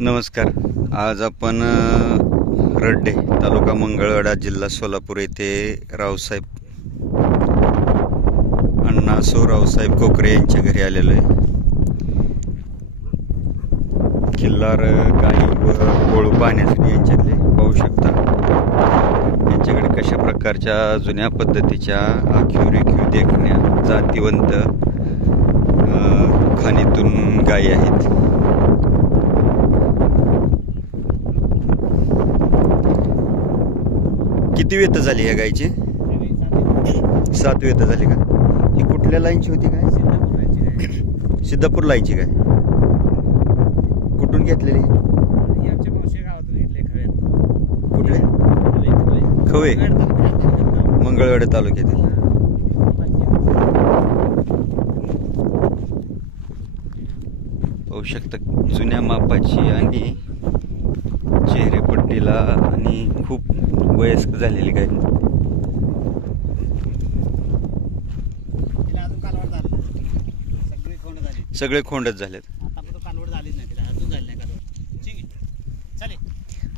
नमस्कार. आज आपण रड्डे तालुका मंगळवेढा जिल्हा सोलापूर येथे रावसाहेब अण्णासो रावसाहेब कोकरे यांच्या घरी आलेलो आहे. खिल्लार गाई व कोळू पाहण्यासाठी यांच्याकडे पाहू शकता. यांच्याकडे कशा प्रकारच्या जुन्या पद्धतीच्या आखीव रेखीव देखण्या जातीवंत खाणीतून गायी आहेत. किती वेत झाली या गायची? 7 वेत झाली का? ही कुठल्या लाईनची होती काय? सिद्धापूर लाईनची काय? कुठून घेतलेली? कुठले? खवे, मंगळवेढा तालुक्यातील. पाहू शकता जुन्या मापाची आणि चेहरेपट्टीला आणि खूप वयस्क झालेली गाय. सगळे खोंडच झालेत.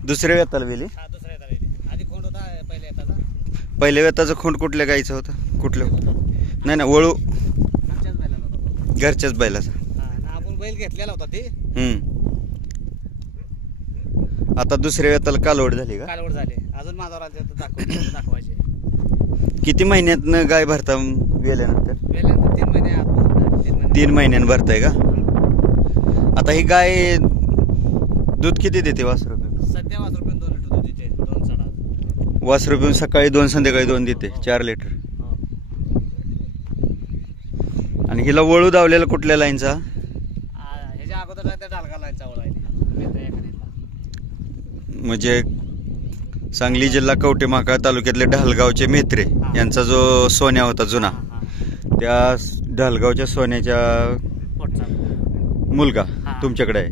दुसऱ्या वेताला वेली? पहिल्या वेताचा खोंड कुठल्या गायचा होता? कुठल्या? नाही ना, वळू घरच्याच बैलाचा. आपण बैल घेतलेला होता ते. आता दुसऱ्या वेताला कालवड झाली का? कालवड झाली. अजून माझ्यावर दाखवायचे. किती महिन्यात गाय भरता गेल्यानंतर? 3 महिने. 3 महिन्यानं भरताय का? आता ही गाय दूध किती देते? वासरू सध्या 2 लिटर दूध देते. 2 साडा वासरू पिऊन सकाळी 2 संध्याकाळी 2 देते. 4 लिटर. आणि हिला वळू दावलेला कुठल्या लाईनचा? ह्याच्या अगोदर ढालगा लाईनचा वळू आहे. म्हणजे सांगली जिल्हा कवठे महाकाळ तालुक्यातले ढालगावचे मेत्रे यांचा जो सोन्या होता जुना, त्या ढालगावच्या सोन्याच्या मुलगा तुमच्याकडे आहे.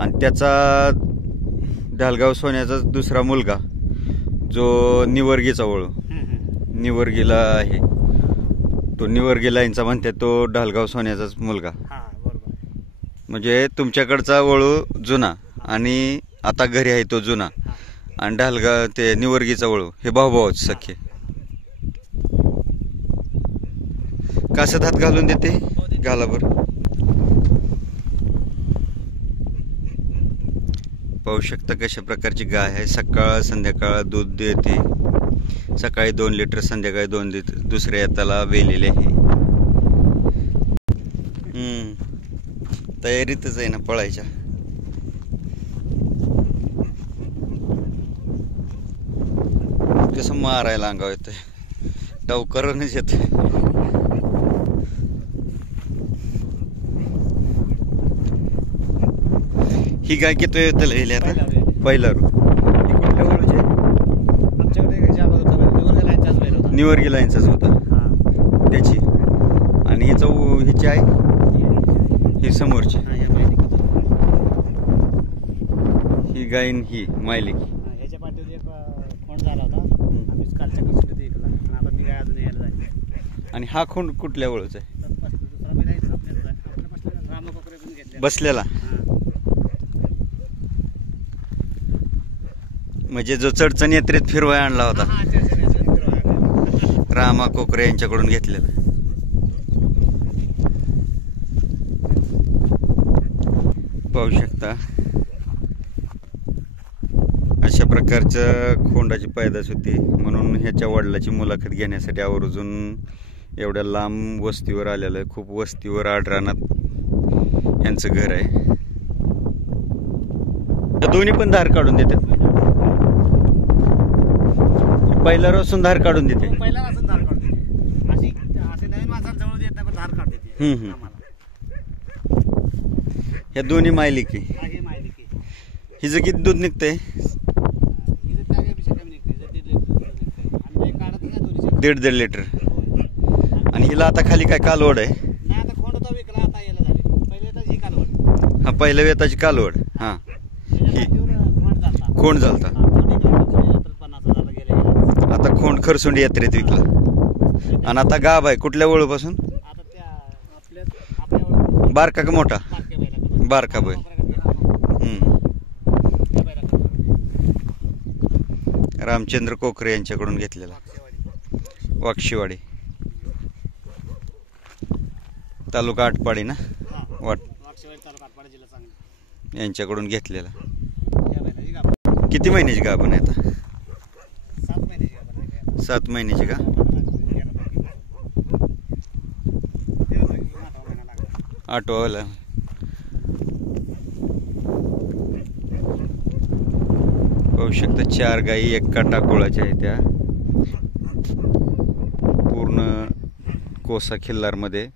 आणि त्याचा ढालगाव सोन्याचा दुसरा मुलगा जो निवर्गीचा वळू निवर्गीला आहे, तो निवर्गी लाईनचा म्हणते, तो ढालगाव सोन्याचाच मुलगा. म्हणजे तुमच्याकडचा वळू जुना आणि आता घरी आहे तो जुना, आणि ढालगाव ते निवर्गीचा वळू हे भाऊभाऊच सख्खे. कासत हात घालून देते? घाला बरं. पाहू शकता कशा प्रकारची गाय आहे. सकाळ संध्याकाळ दूध देते. सकाळी 2 लिटर, संध्याकाळी 2 देते. दुसऱ्या येताला वेलेले आहे. तयारीतच आहे ना पळायच्या. कसं मारायला अंगाव येतोय, टवकरच येतोय. ही गाय किती येतल येईल आता? पहिला रू. कुठल्या वळूचे? निवर्गी लाईनचाच होता त्याची. आणि हिची आहे ही समोरची ही गायन ही मायली. ह्याच्या पाठीवर एक खोंड झाला होता. आम्ही कालच्या कसं ऐकला. आणि आता ती गाय अजून यायला जाईल. आणि हा खोंड कुठल्या वळूचा आहे? दुसरा मी नाही रामा कोकरे पण घेतले बसलेला. म्हणजे जो चढचण यात्रेत फिरवाय आणला होता रामा कोकरे यांच्याकडून घेतलेला. पाहू शकता अशा प्रकारच्या खोंडाची पैदास होती. म्हणून ह्याच्या वडिलाची मुलाखत घेण्यासाठी आवर्जून एवढ्या लांब वस्तीवर आलेलं आहे. खूप वस्तीवर आडरानात यांचं घर आहे. दोन्ही पण धार काढून देतात. पहिला रोसून धार काढून देते. पहिला रोसून धार काढून देते. असे नवीन माणसाला जवळ देत नाही, पण धार काढ देते. ह्या दोन्ही मायलिकी. हिचं किती दूध निघतंय? 1.5 लिटर. आणि हिला आता खाली काय कालवड आहे? हा, पहिल्या वेताची कालवड. हा, ही खोंड झालता. आता खोंड खरसुंडी यात्रेत विकला. आणि आता गाभ आहे कुठल्या वळूपासून? बारका का मोठा? बारका बैल. रामचंद्र कोकरे यांच्याकडून घेतलेला. वाक्षीवाडी तालुका आटपाडी ना, वाक्षीवाडी तालुका आटपाडी जिल्हा सांगली यांच्याकडून घेतलेला. या बैलाची गाभण किती महिन्याची गाभण आहे आता? 7 महिन्याची गाभण आहे. 7 महिन्याची का? 8वा वाला. पाहू शकता 4 गायी एका टाकोळाच्या आहेत त्या. पूर्ण कोसा खिल्लारमध्ये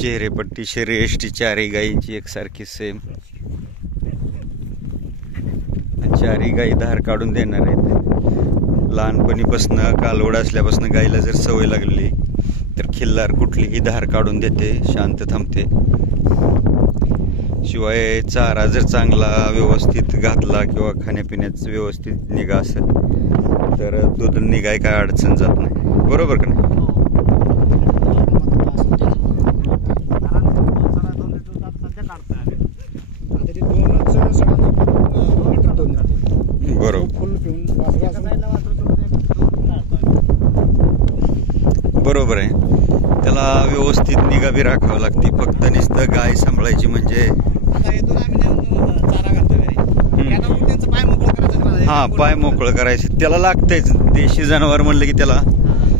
चेहरेपट्टी शरीरयष्टी 4ही गायींची एकसारखी सेम. 4ही गायी धार काढून देणार आहेत. लहानपणीपासून कालवड असल्यापासून गायीला जर सवय लागली तर खिल्लार कुठलीही धार काढून देते, शांत थांबते. शिवाय चारा जर चांगला व्यवस्थित घातला किंवा खाण्यापिण्याचं व्यवस्थित निगा असेल तर दूध निघाय काय अडचण जात नाही. बरोबर का नाही? बरोबर आहे. त्याला व्यवस्थित निगा बी राखावं लागते. फक्त नुसतं गाय सांभाळायची म्हणजे हा पाय मोकळं करायचं त्याला लागतंयच. देशी जनावर म्हणलं की त्याला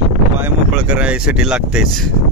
पाय मोकळं करायसाठी लागतंयच.